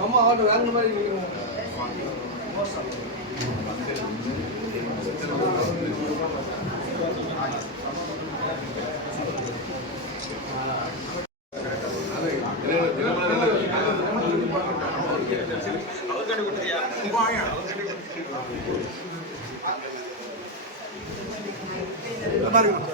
ஆமா படிப்போம் வேற மாதிரி இருக்கணும்.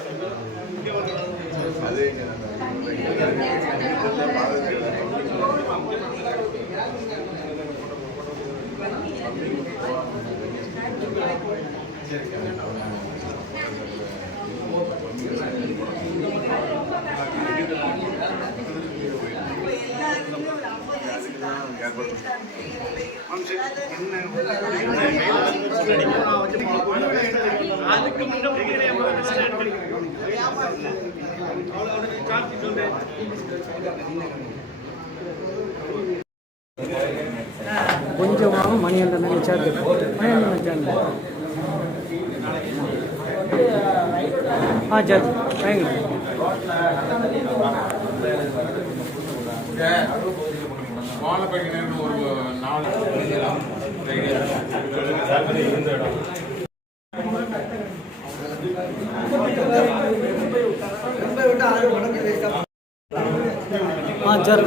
அதுக்கு கொஞ்சமாக மணி அந்த நினைச்சாரு மணி நினைச்சாங்க ஆ சார். வாங்க வாழைப்பைக்கு ஒரு நாலு ஆ சரி.